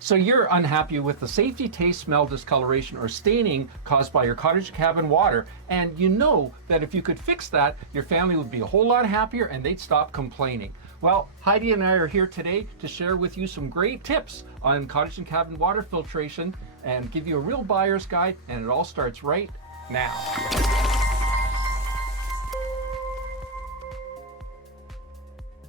So you're unhappy with the safety, taste, smell, discoloration, or staining caused by your cottage cabin water, and you know that if you could fix that, your family would be a whole lot happier and they'd stop complaining. Well, Heidi and I are here today to share with you some great tips on cottage and cabin water filtration and give you a real buyer's guide, and it all starts right now.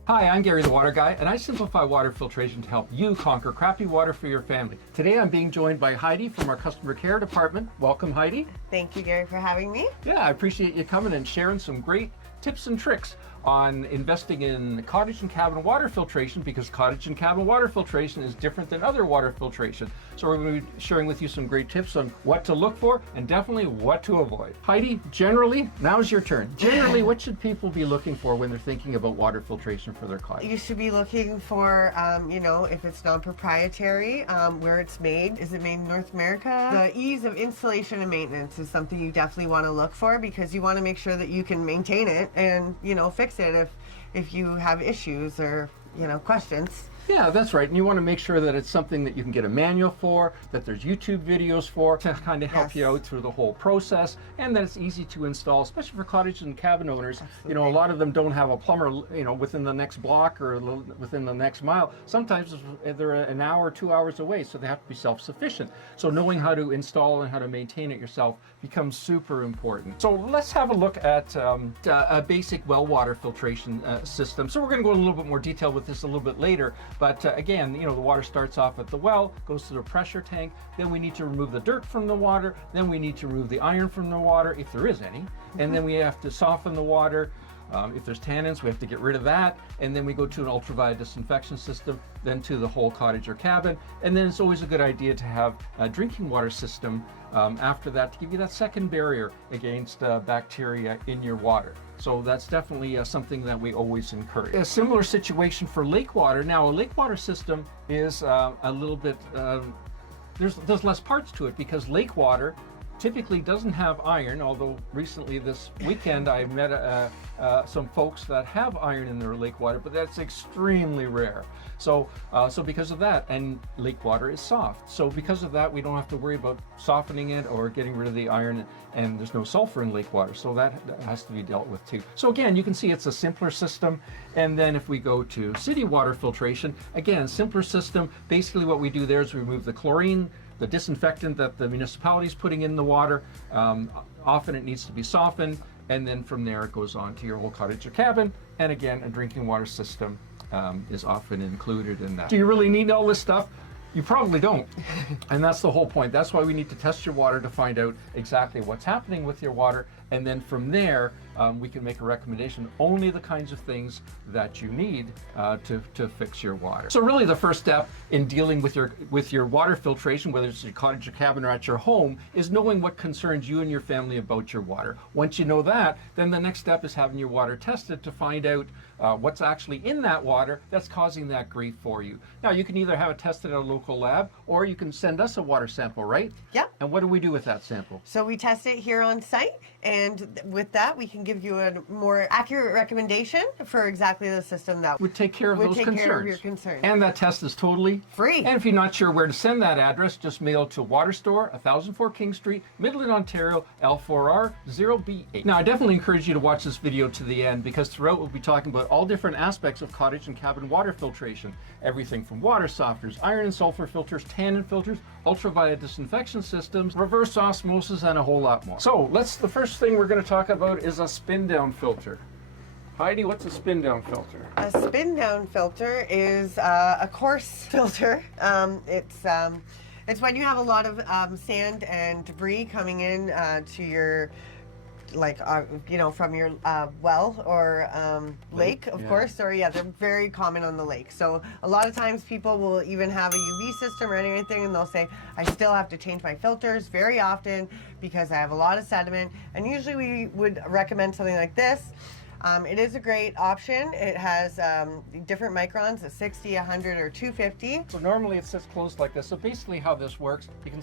Hi, I'm Gary the Water Guy, and I simplify water filtration to help you conquer crappy water for your family. Today I'm being joined by Heidi from our customer care department. Welcome, Heidi. Thank you, Gary, for having me. Yeah, I appreciate you coming and sharing some great tips and tricks on investing in cottage and cabin water filtration, because cottage and cabin water filtration is different than other water filtration. So we're going to be sharing with you some great tips on what to look for and definitely what to avoid. Heidi, generally, now's your turn. Generally, what should people be looking for when they're thinking about water filtration for their cottage? You should be looking for, if it's non-proprietary, where it's made. Is it made in North America? The ease of installation and maintenance is something you definitely want to look for, because you want to make sure that you can maintain it and, fix it if you have issues or, questions. Yeah, that's right. And you want to make sure that it's something that you can get a manual for, that there's YouTube videos for to kind of help you out through the whole process, and that it's easy to install, especially for cottage and cabin owners. Absolutely. A lot of them don't have a plumber, within the next block or within the next mile. Sometimes they're an hour, 2 hours away, so they have to be self-sufficient. So knowing how to install and how to maintain it yourself becomes super important. So let's have a look at a basic well water filtration system. So we're going to go in a little bit more detail with this a little bit later. But again, the water starts off at the well, goes to the pressure tank, then we need to remove the dirt from the water, then we need to remove the iron from the water, if there is any, and then we have to soften the water. If there's tannins, we have to get rid of that, and then we go to an ultraviolet disinfection system, then to the whole cottage or cabin, and then it's always a good idea to have a drinking water system after that to give you that second barrier against bacteria in your water. So that's definitely something that we always encourage. A similar situation for lake water. Now, a lake water system is a little bit, there's less parts to it, because lake water typically doesn't have iron, although recently this weekend I met some folks that have iron in their lake water, but that's extremely rare. So because of that, and lake water is soft. So because of that, we don't have to worry about softening it or getting rid of the iron, and there's no sulfur in lake water. So that has to be dealt with too. So again, you can see it's a simpler system. And then if we go to city water filtration, again, simpler system. Basically what we do there is we remove the chlorine, the disinfectant that the municipality is putting in the water. Often it needs to be softened, and then from there it goes on to your whole cottage or cabin. And again, a drinking water system is often included in that. Do you really need all this stuff? You probably don't. And that's the whole point. That's why we need to test your water to find out exactly what's happening with your water. And then from there, we can make a recommendation, only the kinds of things that you need to fix your water. So really the first step in dealing with your water filtration, whether it's your cottage or cabin or at your home, is knowing what concerns you and your family about your water. Once you know that, then the next step is having your water tested to find out what's actually in that water that's causing that grief for you. Now, you can either have it tested at a local lab, or you can send us a water sample, right? Yep. And what do we do with that sample? So we test it here on site, and with that, we can give you a more accurate recommendation for exactly the system that would take care of those concerns. Care of your concerns. And that test is totally free. And if you're not sure where to send that address, just mail to Water Store, 1004 King Street, Midland, Ontario, L4R 0B8. Now, I definitely encourage you to watch this video to the end, because throughout we'll be talking about all different aspects of cottage and cabin water filtration. Everything from water softeners, iron and sulfur filters, tannin filters, ultraviolet disinfection systems, reverse osmosis, and a whole lot more. So the first thing we're going to talk about is a spin down filter. Heidi, what's a spin down filter? A spin down filter is a coarse filter. It's when you have a lot of sand and debris coming in to your, from your well or lake, of course, or they're very common on the lake. So a lot of times people will even have a UV system or anything, and they'll say, I still have to change my filters very often because I have a lot of sediment. And usually we would recommend something like this. It is a great option. It has different microns, a 60, 100, or 250. So normally it sits closed like this. So basically how this works, you can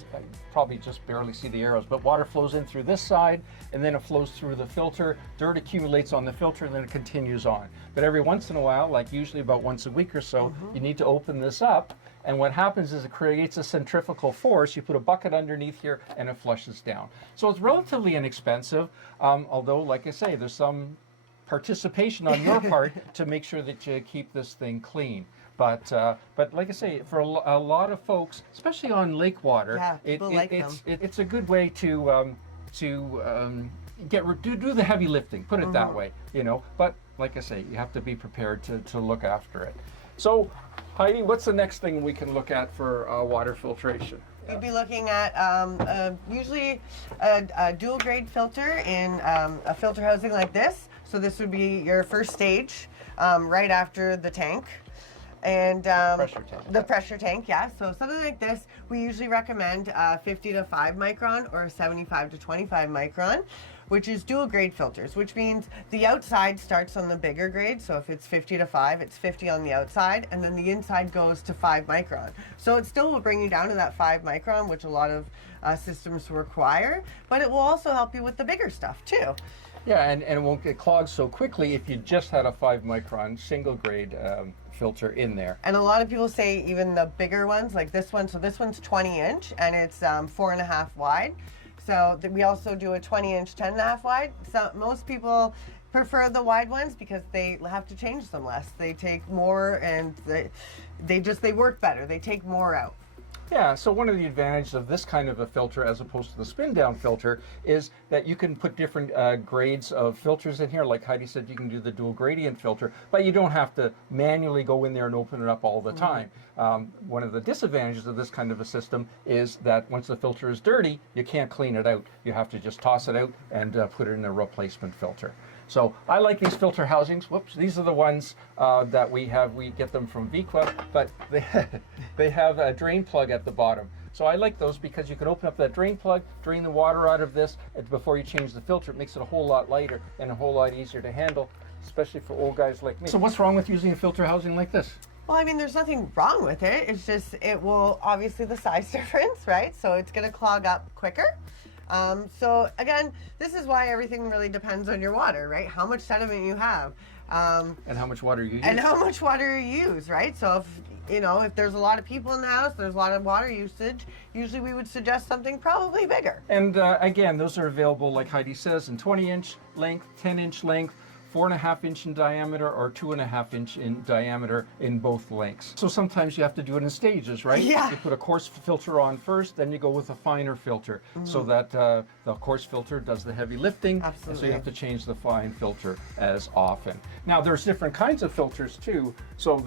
probably just barely see the arrows, but water flows in through this side, and then it flows through the filter. Dirt accumulates on the filter, and then it continues on. But every once in a while, like usually about once a week or so, you need to open this up and what happens is it creates a centrifugal force. You put a bucket underneath here and it flushes down. So it's relatively inexpensive, although, like I say, there's some participation on your part to make sure that you keep this thing clean. But like I say, for a lot of folks, especially on lake water, it's a good way to do the heavy lifting. Put it that way, you know. But like I say, you have to be prepared to look after it. So, Heidi, what's the next thing we can look at for water filtration? We'd be looking at usually a dual grade filter in a filter housing like this. So this would be your first stage, right after the tank. And Pressure tank. the pressure tank, yeah. So something like this, we usually recommend 50 to 5 micron or 75 to 25 micron, which is dual grade filters, which means the outside starts on the bigger grade. So if it's 50 to 5, it's 50 on the outside, and then the inside goes to 5 micron. So it still will bring you down to that 5 micron, which a lot of systems require, but it will also help you with the bigger stuff too. Yeah, and it won't get clogged so quickly if you just had a 5 micron single grade filter in there. And a lot of people say even the bigger ones, like this one, so this one's 20 inch and it's 4.5 wide. So we also do a 20 inch, 10.5 wide. So most people prefer the wide ones because they have to change them less. They take more and they work better. They take more out. Yeah, so one of the advantages of this kind of a filter as opposed to the spin down filter is that you can put different grades of filters in here. Like Heidi said, you can do the dual gradient filter, but you don't have to manually go in there and open it up all the time. One of the disadvantages of this kind of a system is that once the filter is dirty, you can't clean it out. You have to just toss it out and put it in a replacement filter. So I like these filter housings. Whoops, these are the ones that we have. We get them from Viqua, but they have a drain plug at the bottom. So I like those because you can open up that drain plug, drain the water out of this before you change the filter. It makes it a whole lot lighter and a whole lot easier to handle, especially for old guys like me. So what's wrong with using a filter housing like this? Well, I mean, there's nothing wrong with it. It's just, it will, obviously the size difference, right? So it's going to clog up quicker. So again, this is why everything really depends on your water, right? How much sediment you have. And how much water you use. And how much water you use, right? So if there's a lot of people in the house, there's a lot of water usage, usually we would suggest something probably bigger. And again, those are available, like Heidi says, in 20-inch length, 10-inch length, 4.5 inch in diameter, or 2.5 inch in diameter in both lengths. So sometimes you have to do it in stages, right? Yeah. You put a coarse filter on first, then you go with a finer filter, so that the coarse filter does the heavy lifting. Absolutely. And so you have to change the fine filter as often. Now there's different kinds of filters too. So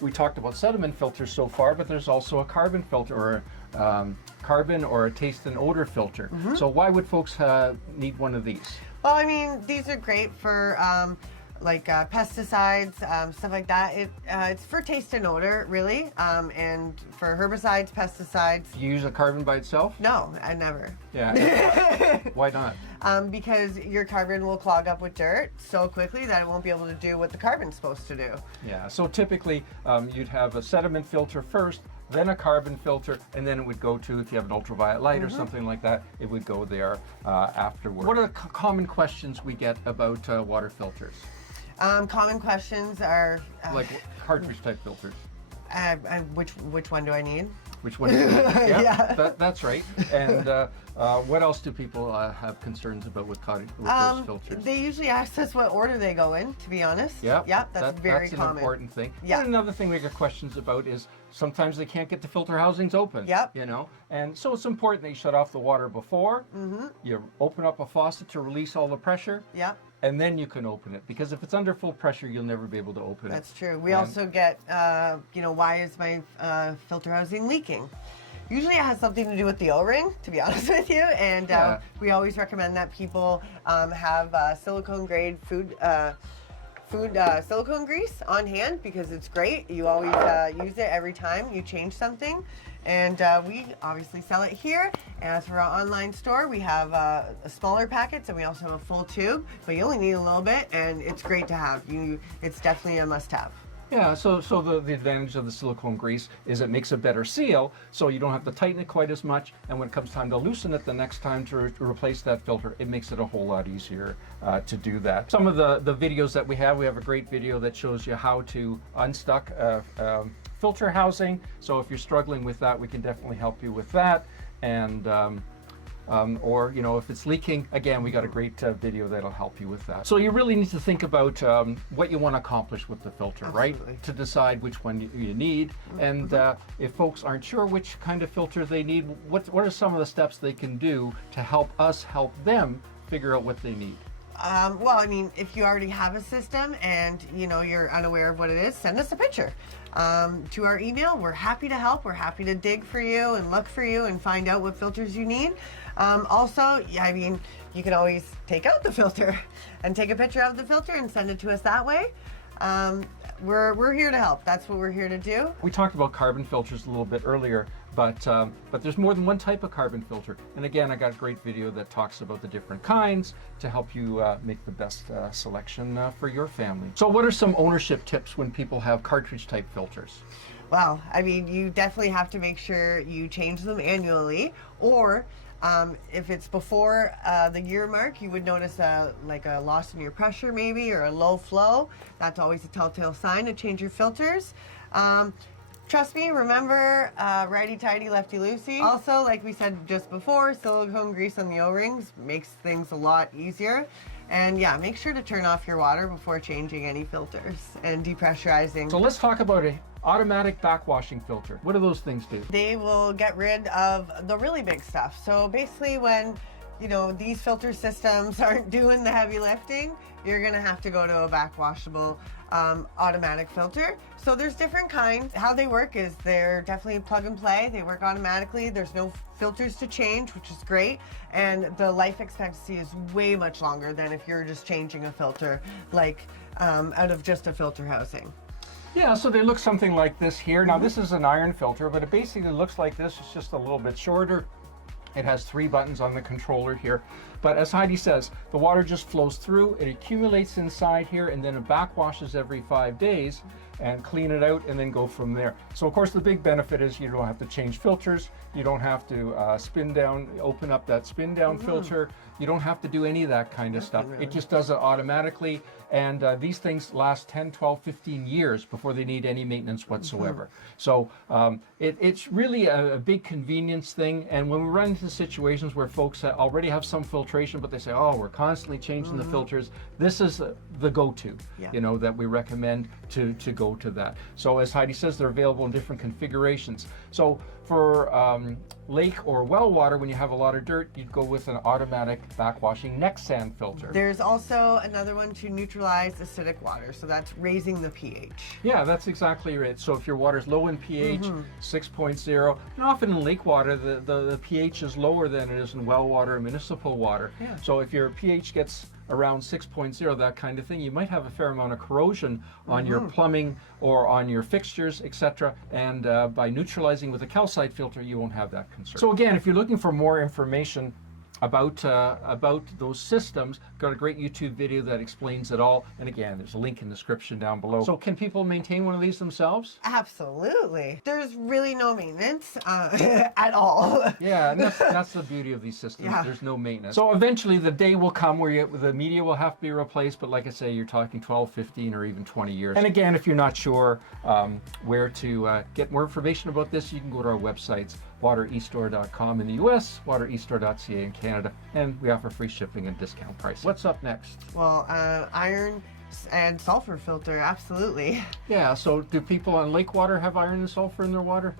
we talked about sediment filters so far, but there's also a carbon filter or carbon or a taste and odor filter. So why would folks need one of these? Well, I mean, these are great for pesticides, stuff like that. It's for taste and odor, really, and for herbicides, pesticides. Do you use a carbon by itself? No, I never. Yeah. Why not? Because your carbon will clog up with dirt so quickly that it won't be able to do what the carbon's supposed to do. Yeah, so typically you'd have a sediment filter first, then a carbon filter, and then it would go to, if you have an ultraviolet light or something like that, it would go there afterward. What are the common questions we get about water filters? Common questions are... like cartridge type filters. Which one do I need? Which one do you need? Yeah. That's right. And what else do people have concerns about with those filters? They usually ask us what order they go in, to be honest. Yeah, that's very common. That's an important thing. Yeah. And another thing we get questions about is sometimes they can't get the filter housings open. Yep. You know, and so it's important that you shut off the water before. You open up a faucet to release all the pressure. Yep. And then you can open it, because if it's under full pressure, you'll never be able to open it. That's true. We also get, why is my filter housing leaking? Usually it has something to do with the O-ring, to be honest with you. And we always recommend that people have silicone grade food silicone grease on hand, because it's great. You always use it every time you change something. And we obviously sell it here. And as for our online store, we have smaller packets, and we also have a full tube, but you only need a little bit, and it's great to have. It's definitely a must-have. Yeah, so the advantage of the silicone grease is it makes a better seal, so you don't have to tighten it quite as much, and when it comes time to loosen it the next time to replace that filter, it makes it a whole lot easier to do that. Some of the videos that we have a great video that shows you how to unstuck filter housing. So if you're struggling with that, we can definitely help you with that. And or if it's leaking, again, we got a great video that'll help you with that. So you really need to think about what you want to accomplish with the filter, right? To decide which one you need. And if folks aren't sure which kind of filter they need, what are some of the steps they can do to help us help them figure out what they need? Well, I mean, if you already have a system and you're unaware of what it is, send us a picture to our email. We're happy to help. We're happy to dig for you and look for you and find out what filters you need. Also, I mean, you can always take out the filter and take a picture of the filter and send it to us that way. We're here to help. That's what we're here to do. We talked about carbon filters a little bit earlier, but there's more than one type of carbon filter. And again, I got a great video that talks about the different kinds to help you make the best selection for your family. So what are some ownership tips when people have cartridge type filters? Well, I mean, you definitely have to make sure you change them annually, or if it's before the year mark, you would notice like a loss in your pressure maybe, or a low flow. That's always a telltale sign to change your filters. Trust me, remember, righty-tighty, lefty-loosey. Also, like we said just before, silicone grease on the O-rings makes things a lot easier. And yeah, make sure to turn off your water before changing any filters and depressurizing. So let's talk about an automatic backwashing filter. What do those things do? They will get rid of the really big stuff. So basically when these filter systems aren't doing the heavy lifting, you're gonna have to go to a backwashable automatic filter. So there's different kinds. How they work is they're definitely plug and play. They work automatically. There's no filters to change, which is great. And the life expectancy is way much longer than if you're just changing a filter, like out of just a filter housing. Yeah, so they look something like this here. Now this is an iron filter, but it basically looks like this. It's just a little bit shorter. It has 3 buttons on the controller here. But as Heidi says, the water just flows through, it accumulates inside here, and then it backwashes every 5 days and clean it out and then go from there. So of course the big benefit is you don't have to change filters, you don't have to open up that spin down filter, you don't have to do any of that kind of stuff. It just does it automatically, and these things last 10, 12, 15 years before they need any maintenance whatsoever. So it's really a big convenience thing, and when we run into situations where folks already have some filtration, but they say, oh, we're constantly changing the filters, this is the go-to, that we recommend to go to that. So as Heidi says, they're available in different configurations. So for lake or well water, when you have a lot of dirt, you'd go with an automatic backwashing neck sand filter. There's also another one to neutralize acidic water, so that's raising the pH. Yeah, that's exactly right. So if your water's low in pH, 6.0, and often in lake water, the pH is lower than it is in well water and municipal water. Yeah. So if your pH gets around 6.0, that kind of thing, you might have a fair amount of corrosion on your plumbing or on your fixtures, etc. And by neutralizing with a calcite filter, you won't have that concern. So again, if you're looking for more information about those systems, got a great YouTube video that explains it all. And again, there's a link in the description down below. So can people maintain one of these themselves? Absolutely. There's really no maintenance at all. Yeah, and that's the beauty of these systems. Yeah. There's no maintenance. So eventually the day will come where the media will have to be replaced, but like I say, you're talking 12, 15, or even 20 years. And again, if you're not sure where to get more information about this, you can go to our websites, watereStore.com in the US, watereStore.ca in Canada, and we offer free shipping and discount pricing. What's up next? Well, iron and sulfur filter, absolutely. Yeah, so do people on lake water have iron and sulfur in their water?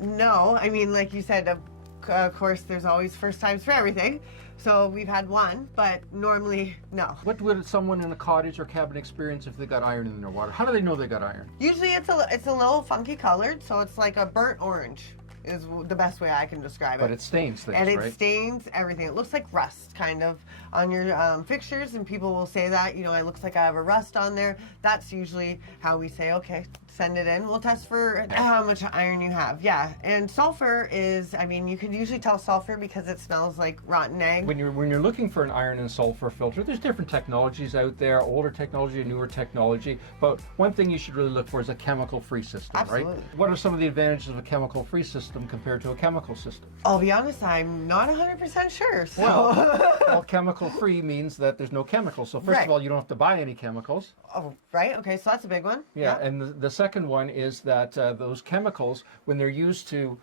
No, I mean, like you said, of course, there's always first times for everything. So we've had one, but normally, no. What would someone in a cottage or cabin experience if they got iron in their water? How do they know they got iron? Usually it's a little funky colored, so it's like a burnt orange is the best way I can describe it. But it stains things, and it right? Stains everything. It looks like rust, kind of, on your fixtures, and people will say that, it looks like I have a rust on there. That's usually how we say, okay, send it in. We'll test for how much iron you have. Yeah, and sulfur is, I mean, you can usually tell sulfur because it smells like rotten egg. When you're looking for an iron and sulfur filter, there's different technologies out there, older technology, newer technology, but one thing you should really look for is a chemical-free system, Absolutely. Right? What are some of the advantages of a chemical-free system? system compared to a chemical system? I'll be honest, I'm not 100% sure. So. Well, chemical-free means that there's no chemicals. So first Right. of all, you don't have to buy any chemicals. Oh, right. Okay, so that's a big one. Yeah, and the second one is that those chemicals, when they're used to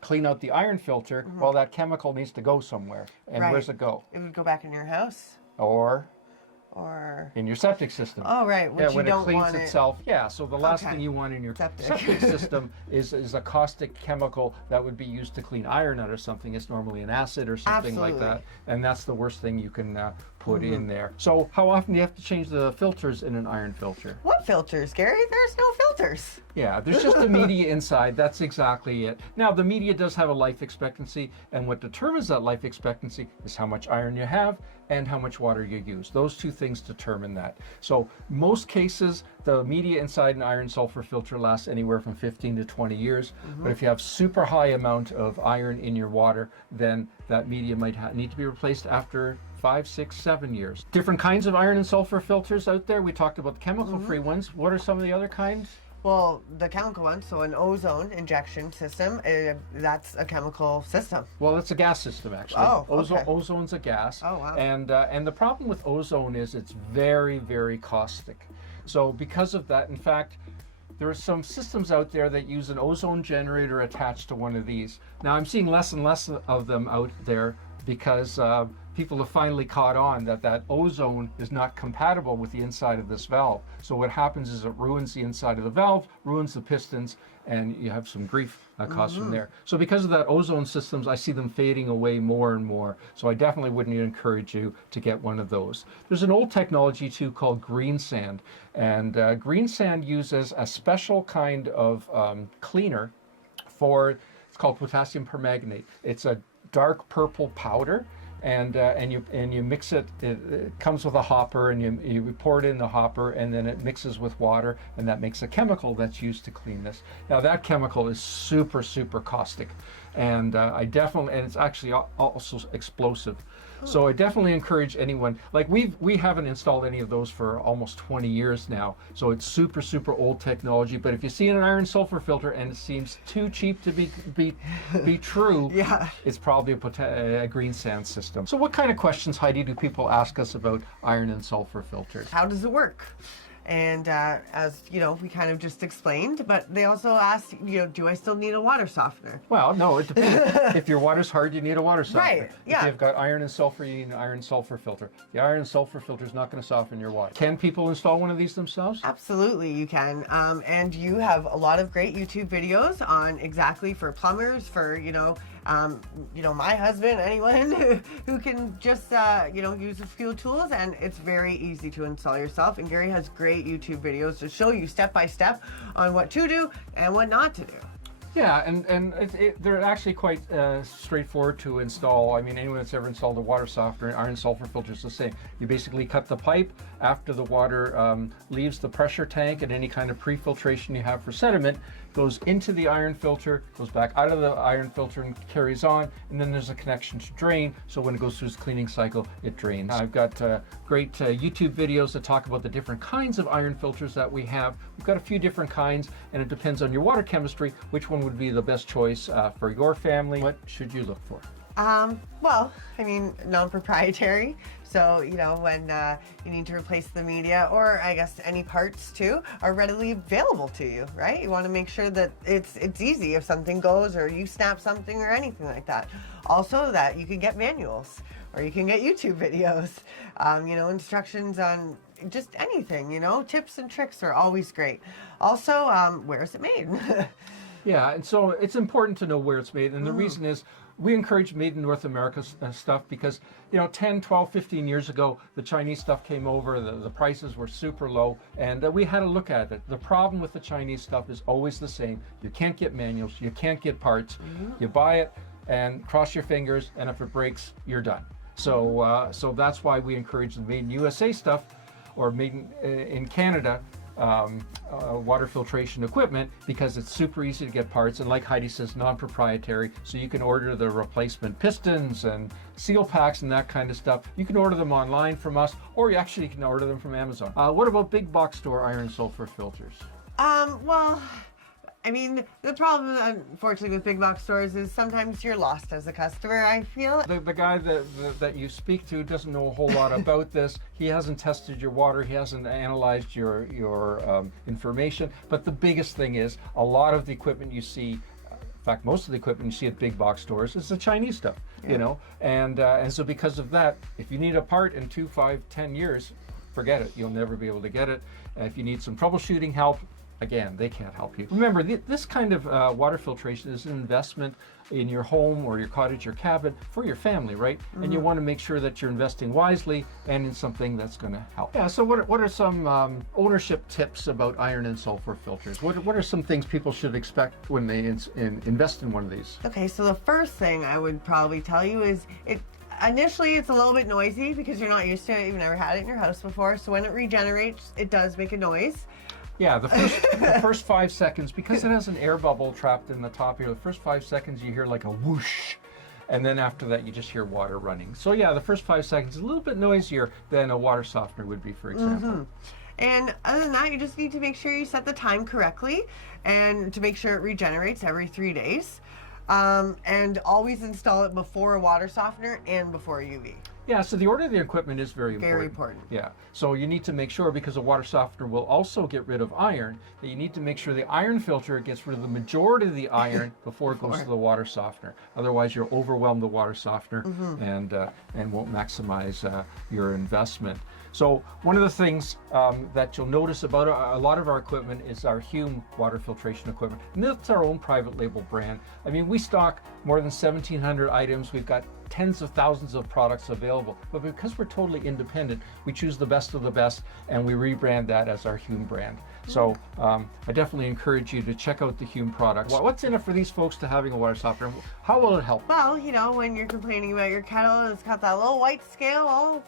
clean out the iron filter, well, that chemical needs to go somewhere. And Right. where's it go? It would go back in your house Or or. in your septic system. Oh, right. Which Yeah, you when it don't cleans want itself. Yeah, so the last Okay. thing you want in your Septic. septic system is a caustic chemical that would be used to clean iron out of something. It's normally an acid or something like Absolutely. that. And that's the worst thing you can put in there. So how often do you have to change the filters in an iron filter? What filters, Gary? There's no filters. Yeah, there's just the media inside. That's exactly it. Now, the media does have a life expectancy, and what determines that life expectancy is how much iron you have and how much water you use. Those two things determine that. So, most cases, the media inside an iron sulfur filter lasts anywhere from 15 to 20 years. But if you have super high amount of iron in your water, then that media might need to be replaced after 5, 6, 7 years. Different kinds of iron and sulfur filters out there. We talked about the chemical-free ones. What are some of the other kinds? Well, the chemical one, so an ozone injection system, that's a chemical system. Well, it's a gas system, actually. Oh, okay. Ozone's a gas. Oh, wow. And the problem with ozone is it's very, very caustic. So because of that, in fact, there are some systems out there that use an ozone generator attached to one of these. Now, I'm seeing less and less of them out there because people have finally caught on that ozone is not compatible with the inside of this valve. So what happens is it ruins the inside of the valve, ruins the pistons, and you have some grief caused from there. So because of that ozone systems, I see them fading away more and more. So I definitely wouldn't encourage you to get one of those. There's an old technology too called green sand. And green sand uses a special kind of cleaner it's called potassium permanganate. It's a dark purple powder. And you mix it. It comes with a hopper, and you pour it in the hopper, and then it mixes with water, and that makes a chemical that's used to clean this. Now that chemical is super caustic, and it's actually also explosive. So I definitely encourage anyone. Like we haven't installed any of those for almost 20 years now. So it's super old technology. But if you see an iron sulfur filter and it seems too cheap to be true, Yeah. it's probably a green sand system. So what kind of questions, Heidi, do people ask us about iron and sulfur filters? How does it work? And as you know, we kind of just explained, but they also asked, do I still need a water softener? Well, no, it depends. If your water's hard, you need a water softener. Right, yeah. If you've got iron and sulfur, you need an iron sulfur filter. The iron and sulfur filter is not going to soften your water. Can people install one of these themselves? Absolutely, you can. And you have a lot of great YouTube videos on exactly for plumbers, for, my husband, anyone who can just, use a few tools, and it's very easy to install yourself. And Gary has great YouTube videos to show you step by step on what to do and what not to do. Yeah, and they're actually quite straightforward to install. I mean, anyone that's ever installed a water softener, iron sulfur filter is the same. You basically cut the pipe after the water leaves the pressure tank, and any kind of pre-filtration you have for sediment goes into the iron filter, goes back out of the iron filter and carries on, and then there's a connection to drain, so when it goes through its cleaning cycle, it drains. I've got great YouTube videos that talk about the different kinds of iron filters that we have. We've got a few different kinds, and it depends on your water chemistry, which one would be the best choice for your family. What should you look for? Non-proprietary. So, when you need to replace the media, or I guess any parts too, are readily available to you, right? You want to make sure that it's easy if something goes or you snap something or anything like that. Also, that you can get manuals or you can get YouTube videos, instructions on just anything, tips and tricks are always great. Also, where is it made? Yeah, and so it's important to know where it's made, and the reason is we encourage made in North America stuff because, 10, 12, 15 years ago, the Chinese stuff came over, the prices were super low, and we had to look at it. The problem with the Chinese stuff is always the same. You can't get manuals, you can't get parts. You buy it and cross your fingers, and if it breaks, you're done. So that's why we encourage the made in USA stuff, or made in Canada, water filtration equipment, because it's super easy to get parts, and like Heidi says, non-proprietary, so you can order the replacement pistons and seal packs and that kind of stuff. You can order them online from us, or you actually can order them from Amazon. What about big box store iron sulfur filters? I mean, the problem, unfortunately, with big box stores is sometimes you're lost as a customer, I feel. The guy that you speak to doesn't know a whole lot about this. He hasn't tested your water. He hasn't analyzed your information. But the biggest thing is a lot of the equipment you see, in fact, most of the equipment you see at big box stores is the Chinese stuff, you know. And so because of that, if you need a part in 2, 5, 10 years, forget it. You'll never be able to get it. If you need some troubleshooting help, again, they can't help you. Remember, this kind of water filtration is an investment in your home or your cottage or cabin for your family, right? And you want to make sure that you're investing wisely and in something that's going to help. Yeah, so what are some ownership tips about iron and sulfur filters? What are some things people should expect when they invest in one of these? Okay, so the first thing I would probably tell you is initially it's a little bit noisy because you're not used to it. You've never had it in your house before. So when it regenerates, it does make a noise. Yeah, the first 5 seconds, because it has an air bubble trapped in the top here, the first 5 seconds you hear like a whoosh, and then after that you just hear water running. So yeah, the first 5 seconds is a little bit noisier than a water softener would be, for example. And other than that, you just need to make sure you set the time correctly and to make sure it regenerates every 3 days. And always install it before a water softener and before UV. Yeah, so the order of the equipment is very important. Very important. Yeah, so you need to make sure, because a water softener will also get rid of iron, that you need to make sure the iron filter gets rid of the majority of the iron before it goes to the water softener. Otherwise, you'll overwhelm the water softener and won't maximize your investment. So one of the things that you'll notice about a lot of our equipment is our Hume water filtration equipment. And that's our own private label brand. I mean, we stock more than 1,700 items. We've got tens of thousands of products available. But because we're totally independent, we choose the best of the best and we rebrand that as our Hume brand. So I definitely encourage you to check out the Hume products. What's in it for these folks to having a water softener? How will it help? Well, you know, when you're complaining about your kettle, it's got that little white scale all,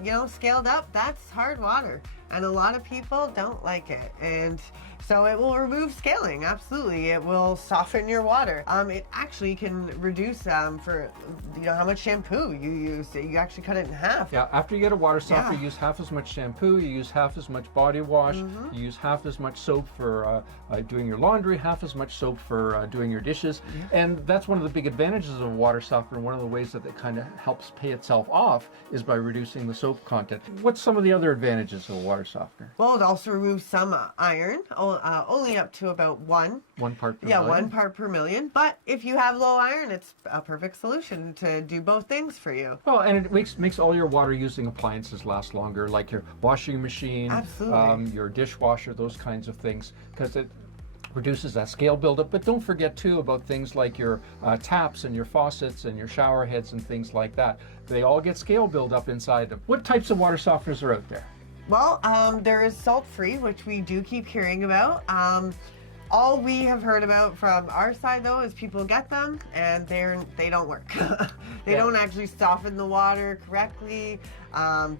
you know, scaled up, that's hard water. And a lot of people don't like it. And so it will remove scaling, absolutely. It will soften your water. It actually can reduce for, you know, how much shampoo you use. You actually cut it in half. Yeah, after you get a water softener, you use half as much shampoo, you use half as much body wash, you use half as much soap for doing your laundry, half as much soap for doing your dishes. And that's one of the big advantages of a water softener. One of the ways that it kind of helps pay itself off is by reducing the soap content. What's some of the other advantages of a water softener? Well, it also removes some iron, only up to about 1 part per million. Yeah, 1 part per million. But if you have low iron, it's a perfect solution to do both things for you. Well, and it makes all your water using appliances last longer, like your washing machine, your dishwasher, those kinds of things, because it reduces that scale buildup. But don't forget too about things like your taps and your faucets and your shower heads and things like that. They all get scale buildup inside them. What types of water softeners are out there? Well, there is salt-free, which we do keep hearing about. All we have heard about from our side, though, is people get them and they don't work. They don't actually soften the water correctly.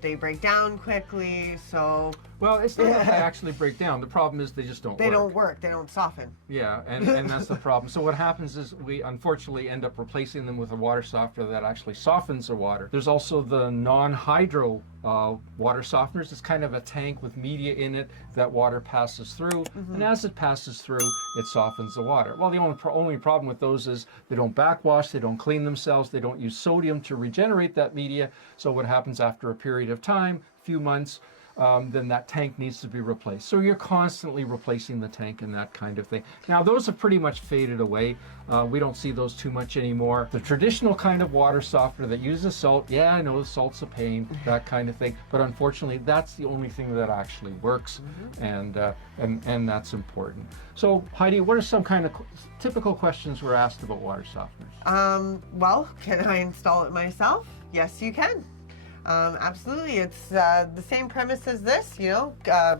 They break down quickly, so... Well, it's not that they actually break down. The problem is they just don't work. They don't work. They don't soften. Yeah, and that's the problem. So what happens is we unfortunately end up replacing them with a water softener that actually softens the water. There's also the non-hydro water softeners. It's kind of a tank with media in it that water passes through, and as it passes through, it softens the water. Well, the only problem with those is they don't backwash, they don't clean themselves, they don't use sodium to regenerate that media. So what happens after a period of time, a few months, then that tank needs to be replaced. So you're constantly replacing the tank and that kind of thing. Now those have pretty much faded away. We don't see those too much anymore. The traditional kind of water softener that uses salt, yeah, I know salt's a pain, that kind of thing, but unfortunately that's the only thing that actually works, and that's important. So Heidi, what are some kind of typical questions we're asked about water softeners? Well, can I install it myself? Yes, you can. Absolutely, it's the same premise as this, you know,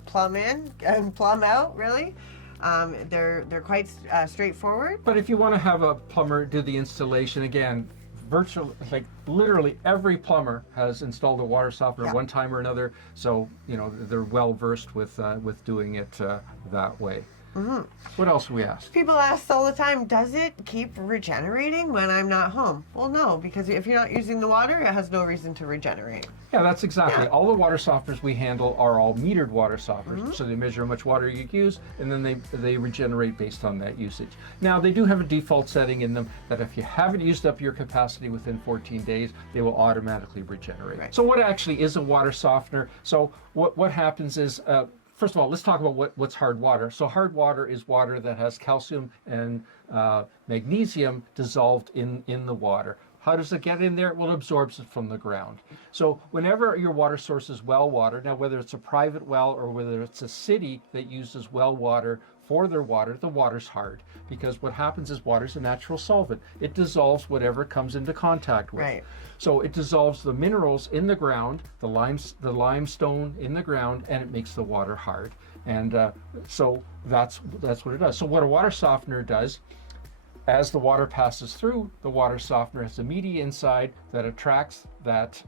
plumb in and plumb out, really. They're quite straightforward. But if you want to have a plumber do the installation, again, virtually, like literally every plumber has installed a water softener one time or another, so you know they're well versed with doing it that way. What else do we ask? People ask all the time, does it keep regenerating when I'm not home? Well, no, because if you're not using the water, it has no reason to regenerate. Yeah, that's exactly. Yeah. All the water softeners we handle are all metered water softeners. So they measure how much water you use, and then they regenerate based on that usage. Now, they do have a default setting in them that if you haven't used up your capacity within 14 days, they will automatically regenerate. Right. So what actually is a water softener? So what happens is, first of all, let's talk about what's hard water. So hard water is water that has calcium and magnesium dissolved in the water. How does it get in there? Well, it absorbs it from the ground. So whenever your water source is well water, now whether it's a private well or whether it's a city that uses well water for their water, the water's hard. Because what happens is water's a natural solvent. It dissolves whatever it comes into contact with. Right. So it dissolves the minerals in the ground, the limestone in the ground, and it makes the water hard. And so that's what it does. So what a water softener does, as the water passes through, the water softener has a media inside that attracts that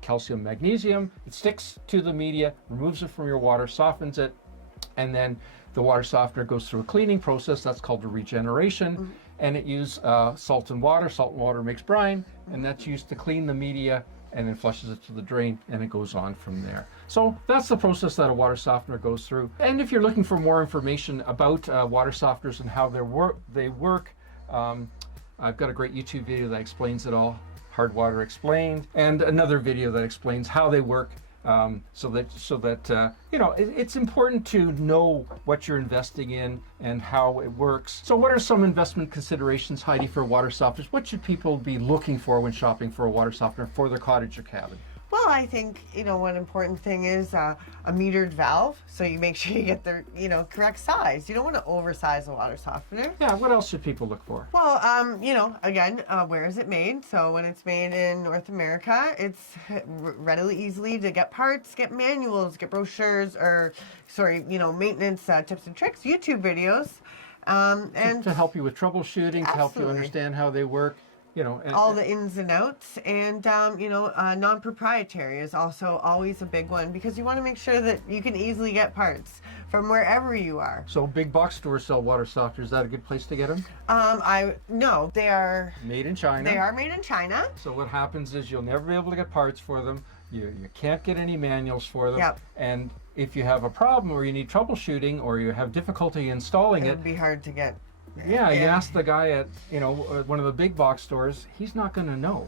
calcium magnesium. It sticks to the media, removes it from your water, softens it, and then the water softener goes through a cleaning process that's called a regeneration, and it uses salt and water. Salt and water makes brine, and that's used to clean the media, and then flushes it to the drain, and it goes on from there. So that's the process that a water softener goes through. And if you're looking for more information about water softeners and how they work, I've got a great YouTube video that explains it all, Hard Water Explained, and another video that explains how they work. So that you know, it's important to know what you're investing in and how it works. So what are some investment considerations, Heidi, for water softeners? What should people be looking for when shopping for a water softener for their cottage or cabin? Well, I think, one important thing is a metered valve, so you make sure you get the, correct size. You don't want to oversize a water softener. Yeah, what else should people look for? Well, again, where is it made? So when it's made in North America, it's readily easily to get parts, get manuals, get brochures, or, maintenance tips and tricks, YouTube videos. And to help you with troubleshooting, to help you understand how they work. All the ins and outs, and non-proprietary is also always a big one, because you want to make sure that you can easily get parts from wherever you are. So big box stores sell water softeners. Is that a good place to get them? No, they are made in China. They are made in China. So what happens is you'll never be able to get parts for them. You can't get any manuals for them. Yep. And if you have a problem or you need troubleshooting or you have difficulty installing It'd be hard to get. Yeah, you ask the guy at one of the big box stores, he's not going to know.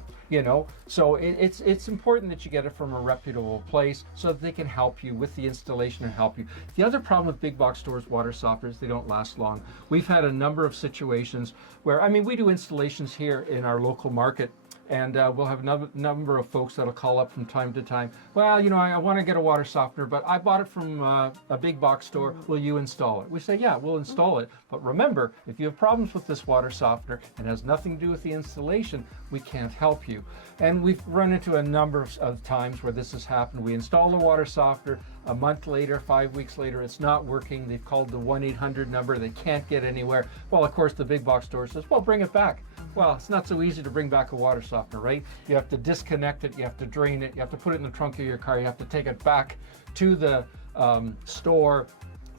So it's important that you get it from a reputable place so that they can help you with the installation and help you. The other problem with big box stores water softeners, they don't last long. We've had a number of situations where, we do installations here in our local market. And we'll have a number of folks that'll call up from time to time. Well, I want to get a water softener, but I bought it from a big box store. Will you install it? We say, yeah, we'll install it. But remember, if you have problems with this water softener and has nothing to do with the installation, we can't help you. And we've run into a number of times where this has happened. We install the water softener. A month later, 5 weeks later, it's not working. They've called the 1-800 number. They can't get anywhere. Well, of course, the big box store says, well, bring it back. Well, it's not so easy to bring back a water softener, right? You have to disconnect it. You have to drain it. You have to put it in the trunk of your car. You have to take it back to the store.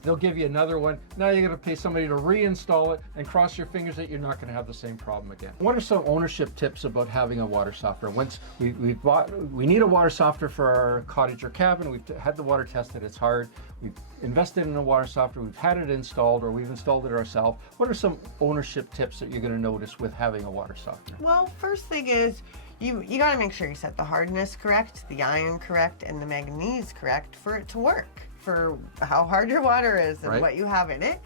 They'll give you another one. Now you're going to pay somebody to reinstall it and cross your fingers that you're not going to have the same problem again. What are some ownership tips about having a water softener? Once we need a water softener for our cottage or cabin. We've had the water tested. It's hard. We've invested in a water softener. We've had it installed, or we've installed it ourselves. What are some ownership tips that you're going to notice with having a water softener? Well, first thing is you got to make sure you set the hardness correct, the ion correct, and the manganese correct for it to work, for how hard your water is and what you have in it.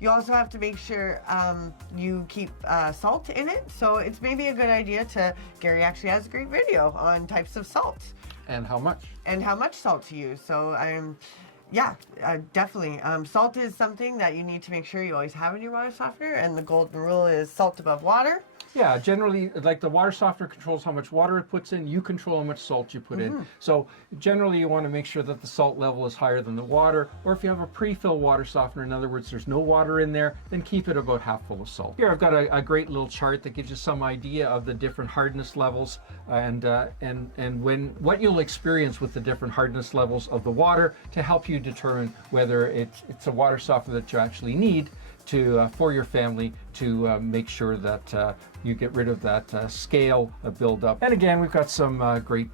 You also have to make sure you keep salt in it. So it's maybe a good idea Gary actually has a great video on types of salt. And how much? And how much salt to use. So definitely. Salt is something that you need to make sure you always have in your water softener. And the golden rule is salt above water. Yeah, generally, like the water softener controls how much water it puts in, you control how much salt you put in. So generally you want to make sure that the salt level is higher than the water, or if you have a pre-fill water softener, in other words, there's no water in there, then keep it about half full of salt. Here I've got a great little chart that gives you some idea of the different hardness levels and what you'll experience with the different hardness levels of the water to help you determine whether it's a water softener that you actually need to for your family to make sure that you get rid of that scale buildup. And again, we've got some great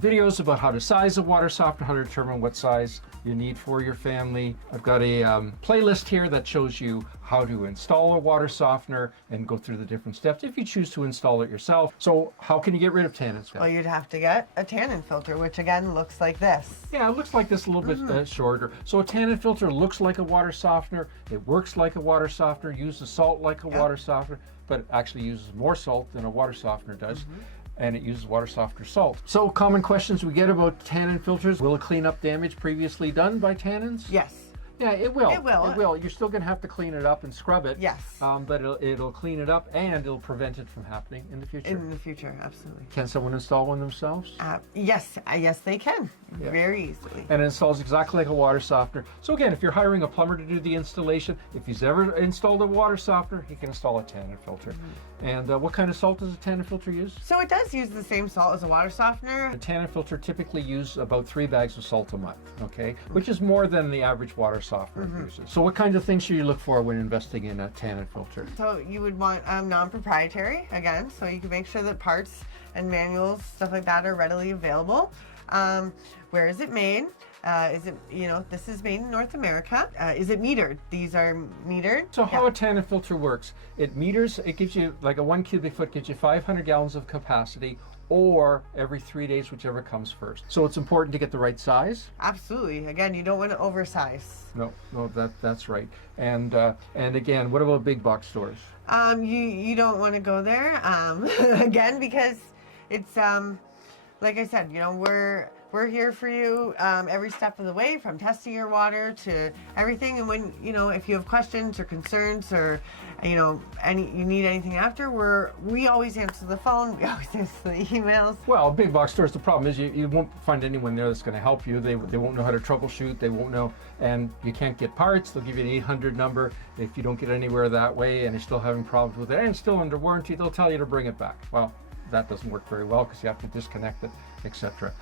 videos about how to size a water softener, how to determine what size you need for your family. I've got a playlist here that shows you how to install a water softener and go through the different steps if you choose to install it yourself. So how can you get rid of tannins? Well, you'd have to get a tannin filter, which again looks like this. Yeah, it looks like this a little bit shorter. So a tannin filter looks like a water softener. It works like a water softener, uses salt like a water softener, but it actually uses more salt than a water softener does. And it uses water softener salt. So common questions we get about tannin filters. Will it clean up damage previously done by tannins? Yes. Yeah, it will. It will. It will. You're still going to have to clean it up and scrub it. Yes. But it'll clean it up and it'll prevent it from happening in the future. In the future, absolutely. Can someone install one themselves? Yes, yes they can, very easily. And it installs exactly like a water softener. So again, if you're hiring a plumber to do the installation, if he's ever installed a water softener, he can install a tannin filter. And what kind of salt does a tannin filter use? So it does use the same salt as a water softener. A tannin filter typically uses about 3 bags of salt a month, okay? Which is more than the average water softener uses. So what kinds of things should you look for when investing in a tannin filter? So you would want non-proprietary, again, so you can make sure that parts and manuals, stuff like that, are readily available. Where is it made? Is it, this is made in North America. Is it metered? These are metered. So how a tannin filter works, it meters, it gives you, like a 1 cubic foot gives you 500 gallons of capacity, or every 3 days, whichever comes first. So it's important to get the right size. Again, you don't want to oversize. No, that's right. And again, what about big box stores? You don't want to go there, again, because it's, like I said, we're here for you every step of the way, from testing your water to everything. And when, if you have questions or concerns or, you need anything after, we always answer the phone. We always answer the emails. Well, big box stores, the problem is you won't find anyone there that's going to help you. They won't know how to troubleshoot. They won't know, and you can't get parts. They'll give you an 800 number. If you don't get anywhere that way and you're still having problems with it and it's still under warranty, they'll tell you to bring it back. Well, that doesn't work very well because you have to disconnect it, etc.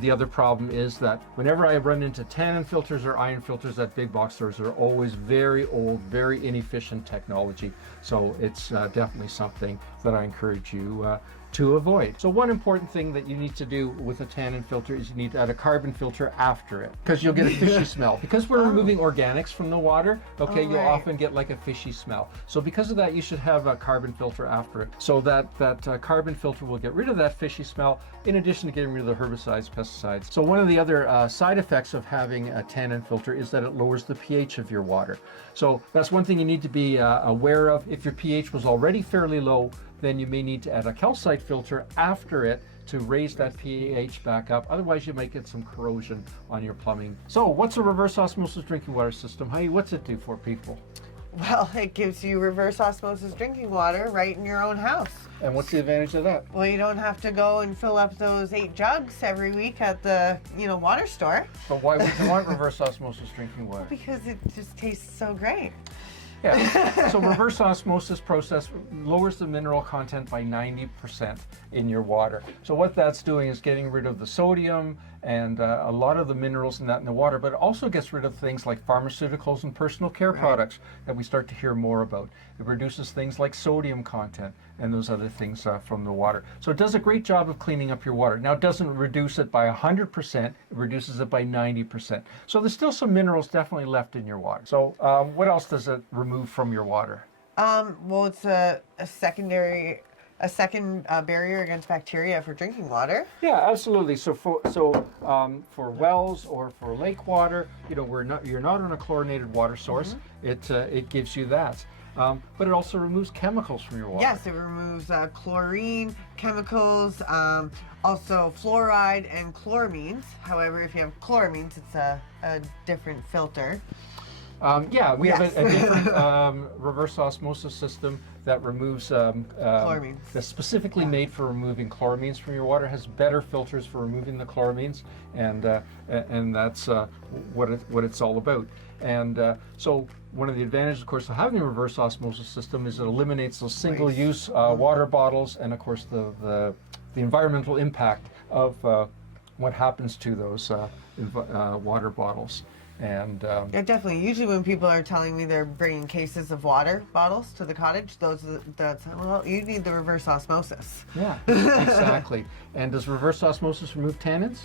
The other problem is that whenever I run into tannin filters or iron filters at big box stores, they're always very old, very inefficient technology. So it's definitely something that I encourage you to avoid. So one important thing that you need to do with a tannin filter is you need to add a carbon filter after it, because you'll get a fishy smell. Because we're removing organics from the water, you'll often get like a fishy smell. So because of that, you should have a carbon filter after it. So that carbon filter will get rid of that fishy smell, in addition to getting rid of the herbicides, pesticides. So one of the other side effects of having a tannin filter is that it lowers the pH of your water. So that's one thing you need to be aware of. If your pH was already fairly low, then you may need to add a calcite filter after it to raise that pH back up. Otherwise, you might get some corrosion on your plumbing. So what's a reverse osmosis drinking water system? Heidi, what's it do for people? Well, it gives you reverse osmosis drinking water right in your own house. And what's the advantage of that? Well, you don't have to go and fill up those 8 jugs every week at the, water store. But why would you want reverse osmosis drinking water? Because it just tastes so great. Yeah, so reverse osmosis process lowers the mineral content by 90% in your water. So what that's doing is getting rid of the sodium and a lot of the minerals in the water, but it also gets rid of things like pharmaceuticals and personal care products that we start to hear more about. It reduces things like sodium content and those other things from the water. So it does a great job of cleaning up your water. Now, it doesn't reduce it by 100%, it reduces it by 90%. So there's still some minerals definitely left in your water. So what else does it remove from your water? Well, it's a second barrier against bacteria for drinking water. Yeah, absolutely. So for wells or for lake water, you're not on a chlorinated water source. It gives you that. But it also removes chemicals from your water. Yes, it removes chlorine, chemicals, also fluoride and chloramines. However, if you have chloramines, it's a different filter. Yeah, we Yes. have a different reverse osmosis system that removes Chloramines. that's specifically made for removing chloramines from your water. It has better filters for removing the chloramines, and that's what it's all about. And so one of the advantages, of course, of having a reverse osmosis system is it eliminates those single-use water bottles, and of course the environmental impact of what happens to those water bottles. And Yeah, definitely. Usually when people are telling me they're bringing cases of water bottles to the cottage, that's, well, you need the reverse osmosis. yeah, exactly. And does reverse osmosis remove tannins?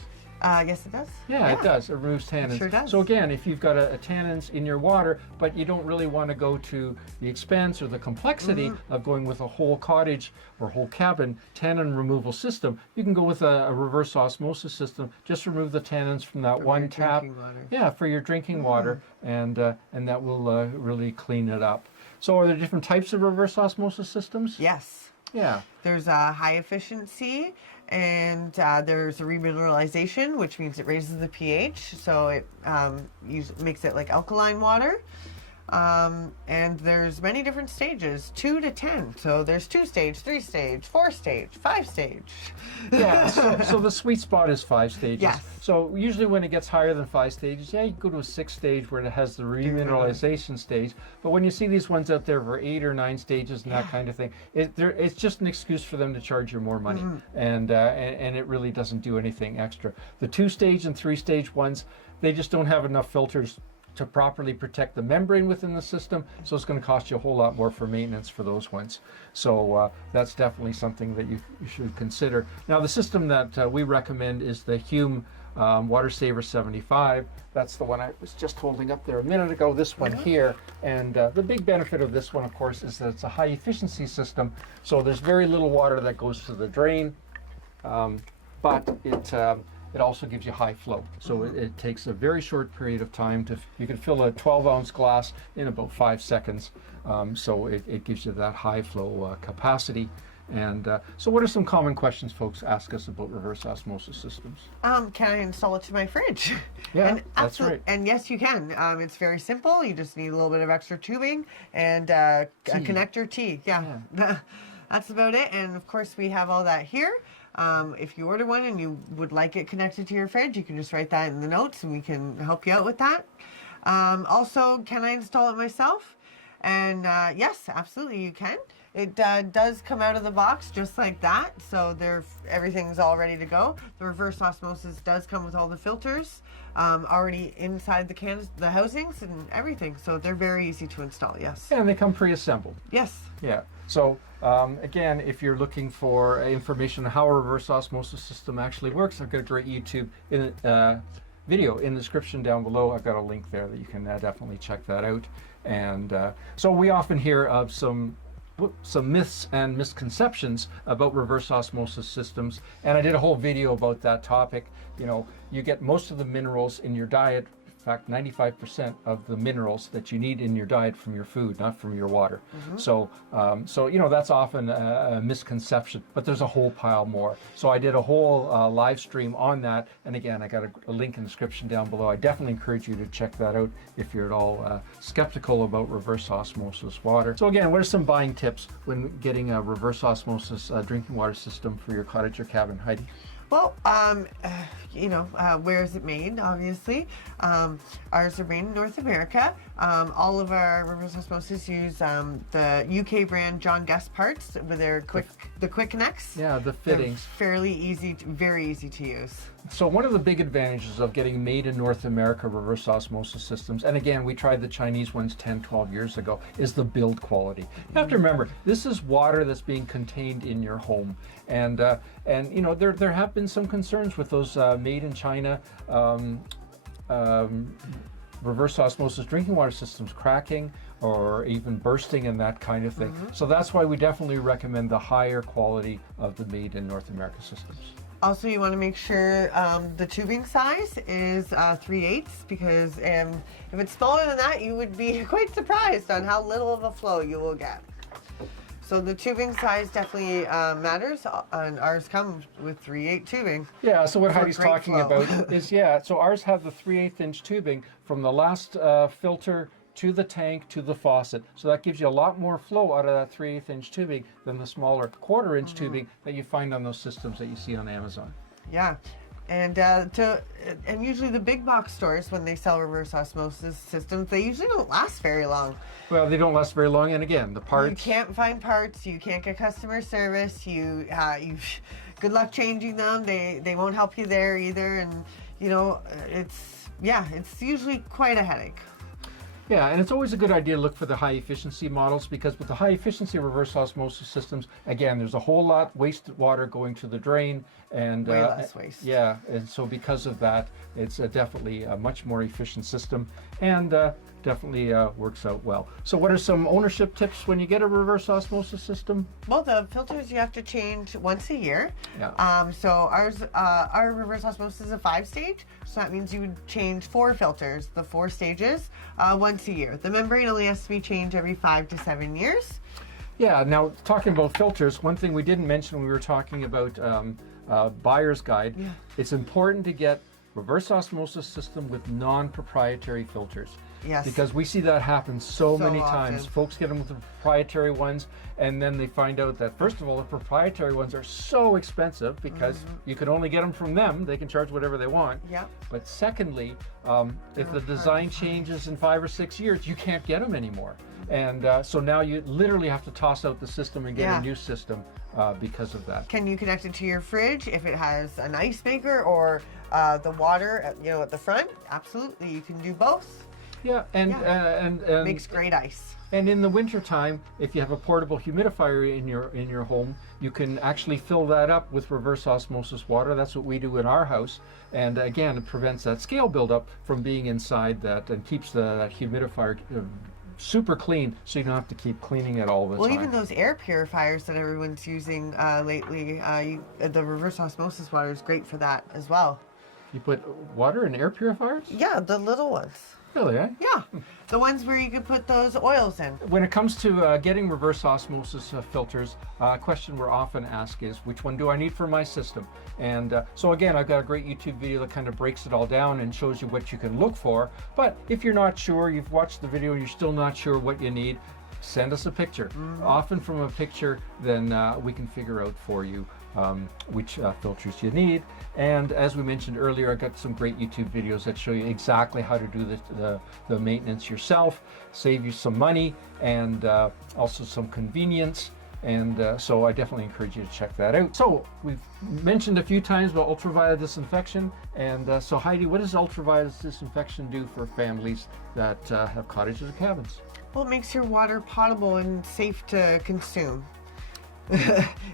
Yes, it does. Yeah, it does. It removes tannins. It sure does. So again, if you've got a tannins in your water, but you don't really want to go to the expense or the complexity of going with a whole cottage or whole cabin tannin removal system, you can go with a reverse osmosis system. Just remove the tannins from that one tap. Drinking water. Yeah, for your drinking water, and that will really clean it up. So are there different types of reverse osmosis systems? Yes. Yeah. There's a high efficiency, and there's a remineralization, which means it raises the pH, so it makes it like alkaline water. And there's many different stages, 2 to 10. So there's 2 stage, 3 stage, 4 stage, 5 stage. Yeah, so the sweet spot is 5 stages. Yes. So usually when it gets higher than 5 stages, yeah, you go to a 6th stage where it has the remineralization stage. But when you see these ones out there for 8 or 9 stages and that kind of thing, it's just an excuse for them to charge you more money, and it really doesn't do anything extra. The 2-stage and 3-stage ones, they just don't have enough filters to properly protect the membrane within the system, so it's going to cost you a whole lot more for maintenance for those ones. So that's definitely something that you should consider. Now, the system that we recommend is the Hume Water Saver 75. That's the one I was just holding up there a minute ago, this one here. And the big benefit of this one, of course, is that it's a high efficiency system, so there's very little water that goes to the drain, but it also gives you high flow. So it takes a very short period of time you can fill a 12-ounce glass in about 5 seconds. So it gives you that high flow capacity. And so what are some common questions folks ask us about reverse osmosis systems? Can I install it to my fridge? Yeah, and that's right. And yes, you can. It's very simple. You just need a little bit of extra tubing and a connector T. Yeah. That's about it. And of course, we have all that here. If you order one and you would like it connected to your fridge, you can just write that in the notes and we can help you out with that. Also, can I install it myself? And yes, absolutely you can. It does come out of the box just like that, so everything's all ready to go. The reverse osmosis does come with all the filters already inside the housings and everything, so they're very easy to install, yes. Yeah, and they come pre-assembled. Yes. Yeah. So again, if you're looking for information on how a reverse osmosis system actually works, I've got a great YouTube video in the description down below. I've got a link there that you can definitely check that out. And so we often hear of some myths and misconceptions about reverse osmosis systems, and I did a whole video about that topic. You know, you get most of the minerals in your diet. In fact, 95% of the minerals that you need in your diet from your food, not from your water. So you know, that's often a misconception, but there's a whole pile more. So I did a whole live stream on that, and again, I got a link in the description down below. I definitely encourage you to check that out if you're at all skeptical about reverse osmosis water. So again, what are some buying tips when getting a reverse osmosis drinking water system for your cottage or cabin, Heidi? Well, you know, where is it made, obviously. Ours are made in North America. All of our reverse osmosis use the UK brand John Guest parts with their the quick connects. Yeah, the fittings. They're fairly easy, very easy to use. So one of the big advantages of getting made in North America reverse osmosis systems, and again, we tried the Chinese ones 10, 12 years ago, is the build quality. You have to remember, this is water that's being contained in your home. And you know, there have been some concerns with those made in China reverse osmosis drinking water systems cracking or even bursting and that kind of thing. So that's why we definitely recommend the higher quality of the made in North America systems. Also, you want to make sure the tubing size is 3/8, because if it's smaller than that, you would be quite surprised on how little of a flow you will get. So the tubing size definitely matters, and ours comes with 3/8 tubing. Yeah, so what Heidi's talking flow. about is, so ours have the 3/8 inch tubing from the last filter to the tank, to the faucet. So that gives you a lot more flow out of that 3/8 inch tubing than the smaller 1/4 inch tubing that you find on those systems that you see on Amazon. Yeah. And usually the big box stores, when they sell reverse osmosis systems, they usually don't last very long. Well, they don't last very long, and again, the parts. You can't find parts. You can't get customer service. Good luck changing them. They won't help you there either. And it's usually quite a headache. Yeah, and it's always a good idea to look for the high efficiency models, because with the high efficiency reverse osmosis systems, again, there's a whole lot wasted water going to the drain, and way less waste. Yeah, and so because of that, it's definitely a much more efficient system, and definitely works out well. So what are some ownership tips when you get a reverse osmosis system? Well, the filters you have to change once a year. Yeah. So our reverse osmosis is a 5-stage, so that means you would change 4 filters, the 4 stages, once a year. The membrane only has to be changed every 5 to 7 years. Yeah, now talking about filters, one thing we didn't mention when we were talking about buyer's guide, it's important to get reverse osmosis system with non-proprietary filters. Yes. Because we see that happen so many often. times. Folks get them with the proprietary ones, and then they find out that, first of all, the proprietary ones are so expensive because you can only get them from them. They can charge whatever they want. Yep. But secondly, if the design changes in 5 or 6 years, you can't get them anymore. And so now you literally have to toss out the system and get a new system because of that. Can you connect it to your fridge if it has an ice maker or the water at the front? Absolutely, you can do both. Yeah, and makes great ice. And in the wintertime, if you have a portable humidifier in your home, you can actually fill that up with reverse osmosis water. That's what we do in our house. And again, it prevents that scale buildup from being inside that, and keeps that humidifier super clean, so you don't have to keep cleaning it all the time. Well, even those air purifiers that everyone's using lately, the reverse osmosis water is great for that as well. You put water in air purifiers? Yeah, the little ones. Really, eh? Yeah, the ones where you could put those oils in. When it comes to getting reverse osmosis filters, a question we're often asked is, which one do I need for my system? And so again, I've got a great YouTube video that kind of breaks it all down and shows you what you can look for. But if you're not sure, you've watched the video and you're still not sure what you need, send us a picture. Often from a picture, then we can figure out for you which filters you need. And as we mentioned earlier, I got some great YouTube videos that show you exactly how to do the maintenance yourself, save you some money, and also some convenience. And so I definitely encourage you to check that out. So we've mentioned a few times about ultraviolet disinfection. And so Heidi, what does ultraviolet disinfection do for families that have cottages or cabins? Well, it makes your water potable and safe to consume.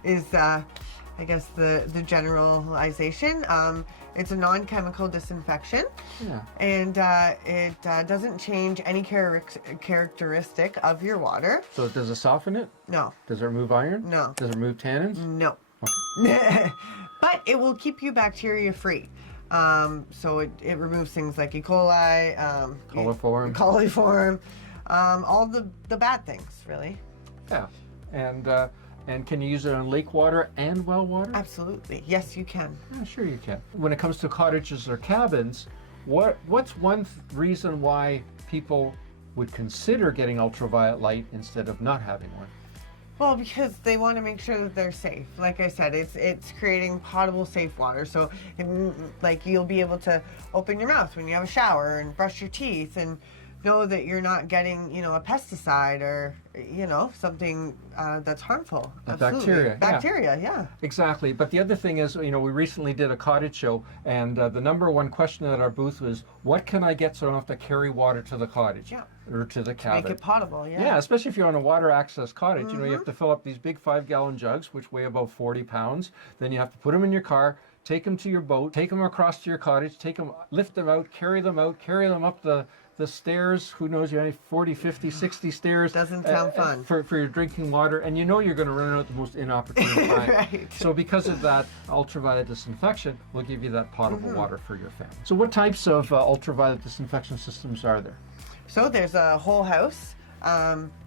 is I guess the generalization. It's a non-chemical disinfection, and it doesn't change any characteristic of your water. So does it soften it? No. Does it remove iron? No. Does it remove tannins? No. But it will keep you bacteria free. So it removes things like E. coli, coliform, all the bad things, really. Yeah, and can you use it on lake water and well water? Absolutely. Yes, you can. Yeah, sure you can. When it comes to cottages or cabins, what's one reason why people would consider getting ultraviolet light instead of not having one? Well, because they want to make sure that they're safe. Like I said, it's creating potable, safe water. So, like, you'll be able to open your mouth when you have a shower and brush your teeth and know that you're not getting, a pesticide or, something that's harmful. Bacteria. Bacteria, yeah. Exactly. But the other thing is, we recently did a cottage show, and the number one question at our booth was, what can I get so I don't have to carry water to the cottage or to the cabin? Make it potable, yeah. Yeah, especially if you're on a water access cottage. You have to fill up these big 5-gallon jugs, which weigh about 40 pounds. Then you have to put them in your car, take them to your boat, take them across to your cottage, lift them out, carry them up the stairs. Who knows, 40, 50, 60 stairs. Doesn't sound fun. For your drinking water, and you're going to run out at the most inopportune time. Right. So because of that, ultraviolet disinfection will give you that potable water for your family. So what types of ultraviolet disinfection systems are there? So there's a whole house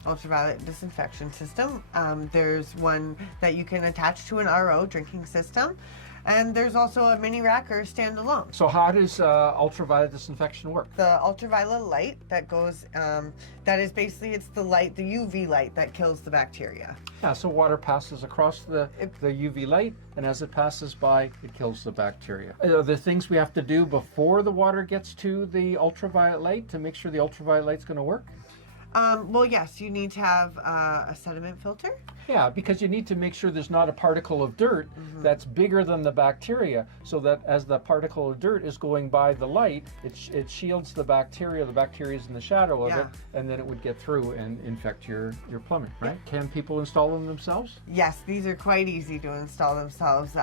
ultraviolet disinfection system. There's one that you can attach to an RO drinking system. And there's also a mini racker standalone. So how does ultraviolet disinfection work? The ultraviolet light that goes, that is basically, it's the light, the UV light that kills the bacteria. Yeah, so water passes across the UV light, and as it passes by, it kills the bacteria. Are there things we have to do before the water gets to the ultraviolet light to make sure the ultraviolet light's going to work? Well, yes, you need to have a sediment filter. Yeah, because you need to make sure there's not a particle of dirt that's bigger than the bacteria, so that as the particle of dirt is going by the light, it shields the bacteria is in the shadow of it, and then it would get through and infect your plumbing, right? Can people install them themselves? Yes, these are quite easy to install themselves.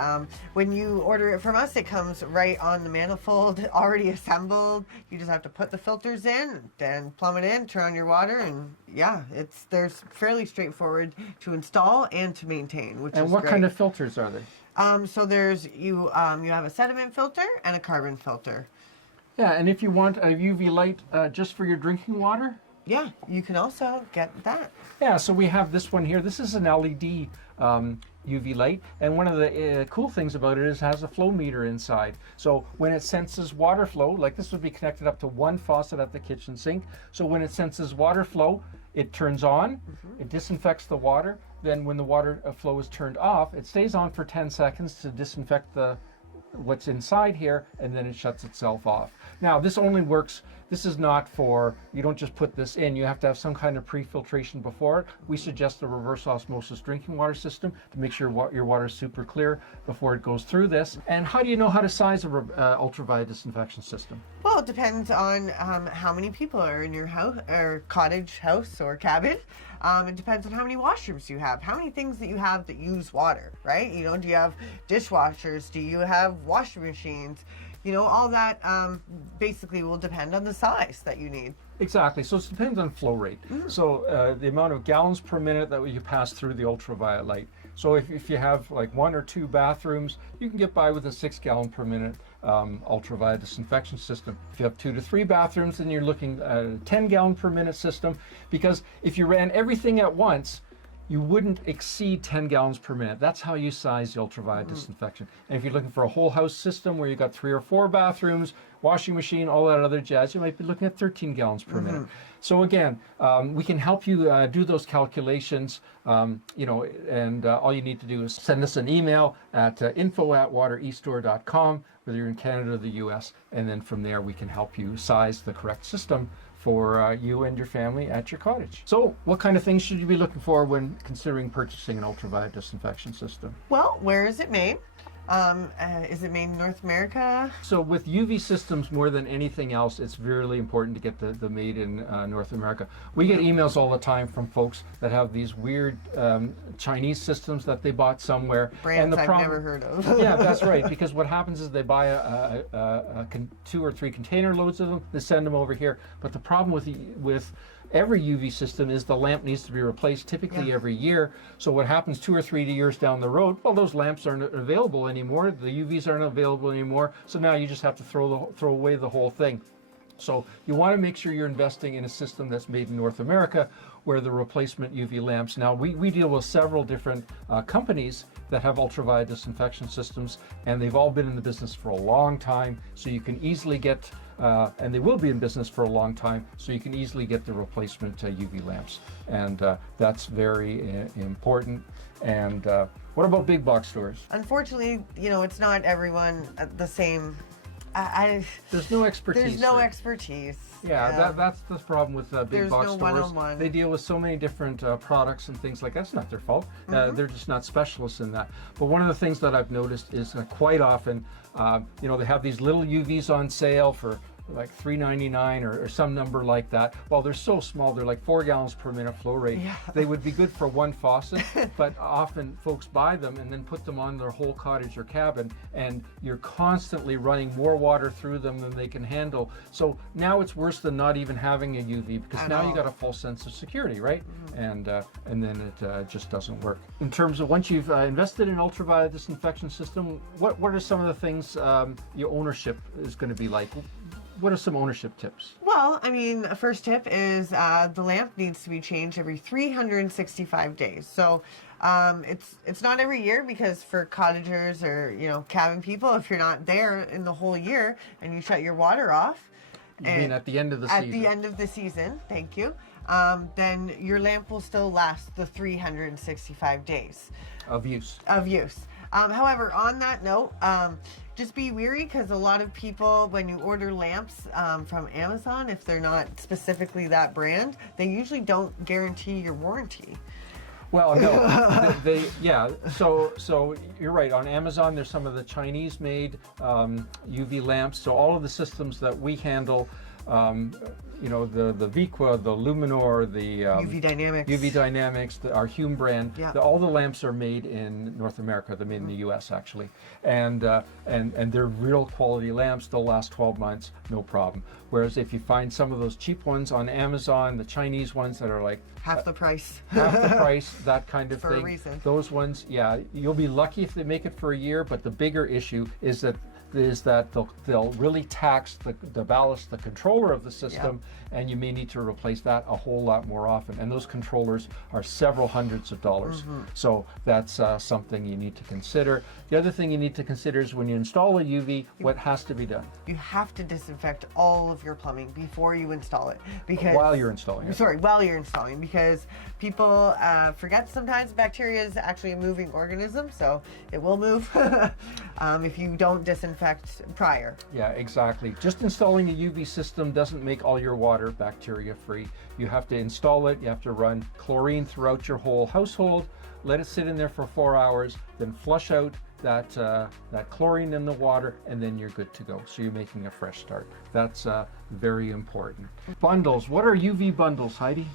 When you order it from us, it comes right on the manifold, already assembled. You just have to put the filters in, then plumb it in, turn on your water, and yeah, they're fairly straightforward to install and to maintain, which is great. And what kind of filters are they? So there's you have a sediment filter and a carbon filter. Yeah, and if you want a UV light just for your drinking water? Yeah, you can also get that. Yeah, so we have this one here. This is an LED UV light, and one of the cool things about it is it has a flow meter inside. So when it senses water flow, like this would be connected up to one faucet at the kitchen sink. So when it senses water flow, it turns on, it disinfects the water. Then when the water flow is turned off, it stays on for 10 seconds to disinfect what's inside here, and then it shuts itself off. Now, this only works, this is not for, you don't just put this in, you have to have some kind of pre-filtration before it. We suggest a reverse osmosis drinking water system to make sure your water is super clear before it goes through this. And how do you know how to size a ultraviolet disinfection system? Well, it depends on how many people are in your house, or cottage, house, or cabin. It depends on how many washrooms you have, how many things that you have that use water, right? You know, do you have dishwashers? Do you have washing machines? You know, all that basically will depend on the size that you need. Exactly. So it depends on flow rate. So the amount of gallons per minute that you pass through the ultraviolet light. So if you have like 1 or 2 bathrooms, you can get by with a 6 gallon per minute ultraviolet disinfection system. If you have 2 to 3 bathrooms, then you're looking at a 10 gallon per minute system, because if you ran everything at once, you wouldn't exceed 10 gallons per minute. That's how you size the ultraviolet disinfection. And if you're looking for a whole house system where you've got 3 or 4 bathrooms, washing machine, all that other jazz, you might be looking at 13 gallons per minute. So again, we can help you do those calculations, you know, and all you need to do is send us an email at info@watereStore.com, whether you're in Canada or the US, and then from there we can help you size the correct system for you and your family at your cottage. So what kind of things should you be looking for when considering purchasing an ultraviolet disinfection system? Well, where is it made? Is it made in North America? So with UV systems, more than anything else, it's really important to get the made in North America. We get emails all the time from folks that have these weird Chinese systems that they bought somewhere. Brands I've never heard of. Yeah, that's right, because what happens is they buy 2 or 3 container loads of them, they send them over here. But the problem with every UV system is the lamp needs to be replaced typically every year. So what happens 2 or 3 years down the road, well, those lamps aren't available anymore. The UVs aren't available anymore. So now you just have to throw away the whole thing. So you want to make sure you're investing in a system that's made in North America, where the replacement UV lamps. Now we deal with several different companies that have ultraviolet disinfection systems, and they've all been in the business for a long time. So you can easily get and they will be in business for a long time, so you can easily get the replacement UV lamps, and that's very important. And what about big box stores? Unfortunately, you know, it's not everyone the same. There's no expertise. There's no expertise. Yeah, that's the problem with big box no stores. one-on-one. They deal with so many different products and things like that. That's not their fault. They're just not specialists in that. But one of the things that I've noticed is quite often, you know, they have these little UVs on sale for like $3.99 or some number like that. Well, they're so small, they're like 4 gallons per minute flow rate. Yeah. They would be good for one faucet, but often folks buy them and then put them on their whole cottage or cabin, and you're constantly running more water through them than they can handle. So now it's worse than not even having a UV, because now you got a false sense of security, right? And then it just doesn't work. In terms of once you've invested in an ultraviolet disinfection system, what are some of the things your ownership is going to be like? What are some ownership tips? Well, I mean, the first tip is the lamp needs to be changed every 365 days. So It's not every year, because for cottagers or, you know, cabin people, if you're not there in the whole year and you shut your water off, You mean at the end of the season? at the end of the season, thank you, then your lamp will still last the 365 days Of use. of use. However, on that note, just be wary, because a lot of people, when you order lamps from Amazon, if they're not specifically that brand, they usually don't guarantee your warranty. Well, no, yeah. So you're right. On Amazon, there's some of the Chinese-made UV lamps. So all of the systems that we handle, you know, the Viqua, the Luminor, the UV Dynamics, our Hume brand. Yeah. All the lamps are made in North America. They're made in the U.S. actually, and they're real quality lamps. They'll last 12 months, no problem. Whereas if you find some of those cheap ones on Amazon, the Chinese ones that are like half the price. half the price, that kind of For a thing. reason. Those ones, yeah, you'll be lucky if they make it for a year, but the bigger issue is that they'll really tax the ballast, the controller of the system, and you may need to replace that a whole lot more often. And those controllers are several hundreds of dollars. So that's something you need to consider. The other thing you need to consider is when you install a UV, what has to be done? You have to disinfect all of your plumbing before you install it, because While you're installing it. Sorry, while you're installing, because people forget sometimes bacteria is actually a moving organism, so it will move if you don't disinfect prior. Yeah, exactly. Just installing a UV system doesn't make all your water bacteria free. You have to install it, you have to run chlorine throughout your whole household, let it sit in there for 4 hours, then flush out that chlorine in the water, and then you're good to go. So you're making a fresh start. That's very important. Bundles. What are UV bundles, Heidi?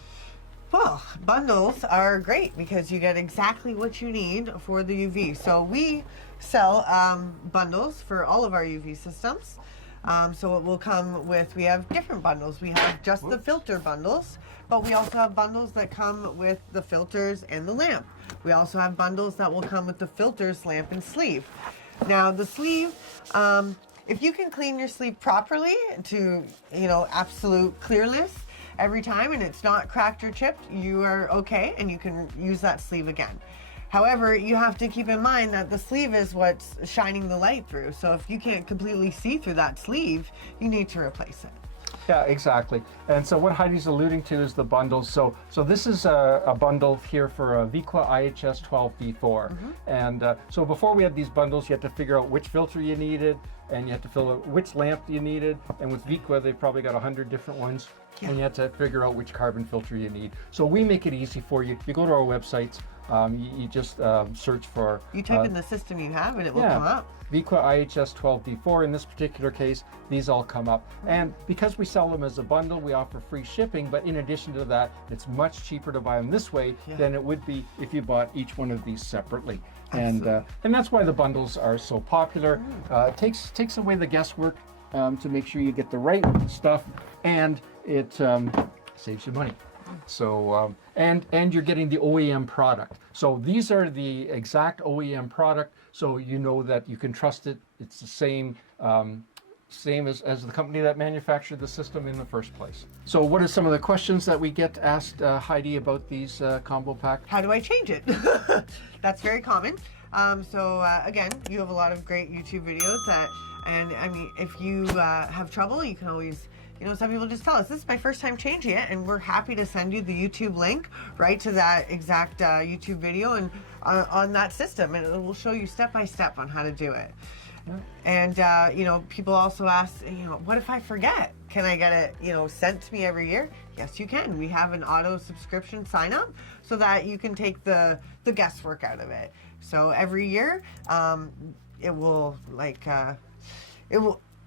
Well, bundles are great because you get exactly what you need for the UV. So we sell bundles for all of our UV systems. So it will come with, we have different bundles. We have just the filter bundles, but we also have bundles that come with the filters and the lamp. We also have bundles that will come with the filters, lamp, and sleeve. Now the sleeve, if you can clean your sleeve properly to, you know, absolute clearness every time and it's not cracked or chipped, you are okay and you can use that sleeve again. However, you have to keep in mind that the sleeve is what's shining the light through. So if you can't completely see through that sleeve, you need to replace it. Yeah, exactly. And so what Heidi's alluding to is the bundles. So this is a bundle here for a Viqua IHS 12D4. And so before we had these bundles, you had to figure out which filter you needed, and you had to fill out which lamp you needed. And with Viqua, they've probably got 100 different ones. Yeah. And you had to figure out which carbon filter you need. So we make it easy for you. You go to our websites, you just search for... You type in the system you have and it will come up. Viqua IHS 12D4, in this particular case, these all come up. And because we sell them as a bundle, we offer free shipping, but in addition to that, it's much cheaper to buy them this way than it would be if you bought each one of these separately. And that's why the bundles are so popular. It takes away the guesswork to make sure you get the right stuff, and it saves you money. So and you're getting the OEM product. So these are the exact OEM product, so you know that you can trust it. It's the same as the company that manufactured the system in the first place. So what are some of the questions that we get asked, Heidi, about these combo packs? How do I change it? That's very common. Again, you have a lot of great YouTube videos and I mean, if you have trouble, you can always, you know, some people just tell us, this is my first time changing it, and we're happy to send you the YouTube link right to that exact YouTube video and on that system, and it will show you step by step on how to do it. Yeah. And you know, people also ask, you know, what if I forget? Can I get it, you know, sent to me every year? Yes, you can. We have an auto subscription sign up so that you can take the guesswork out of it. So every year, it will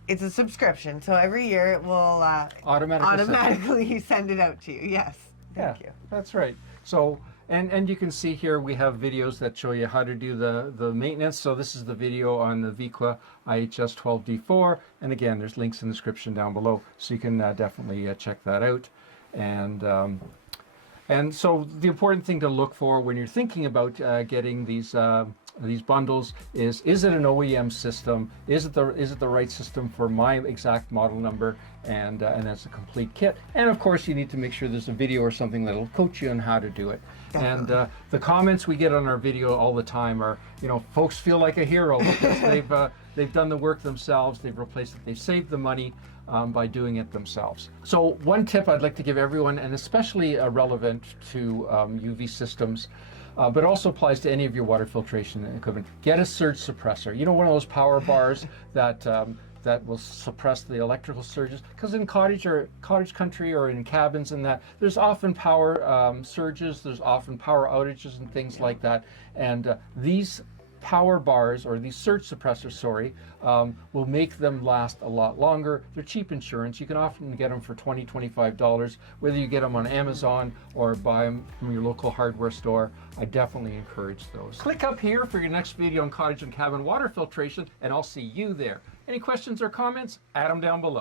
it's a subscription, so every year it will automatically send it out to you. Yes. Thank you. That's right. So, and you can see here we have videos that show you how to do the maintenance. So this is the video on the Viqua IHS 12D4. And again, there's links in the description down below, so you can definitely check that out. And so the important thing to look for when you're thinking about getting these these bundles is it an OEM system? Is it the right system for my exact model number? And that's a complete kit. And of course, you need to make sure there's a video or something that'll coach you on how to do it. And the comments we get on our video all the time are, you know, folks feel like a hero because they've done the work themselves, they've replaced it, they've saved the money by doing it themselves. So one tip I'd like to give everyone, and especially relevant to UV systems, but also applies to any of your water filtration equipment, get a surge suppressor. You know, one of those power bars that that will suppress the electrical surges, because in cottage country or in cabins and that, there's often power surges, there's often power outages and things like that, and these power bars, or these surge suppressors, sorry, will make them last a lot longer. They're cheap insurance. You can often get them for $20, $25, whether you get them on Amazon or buy them from your local hardware store. I definitely encourage those. Click up here for your next video on cottage and cabin water filtration, and I'll see you there. Any questions or comments? Add them down below.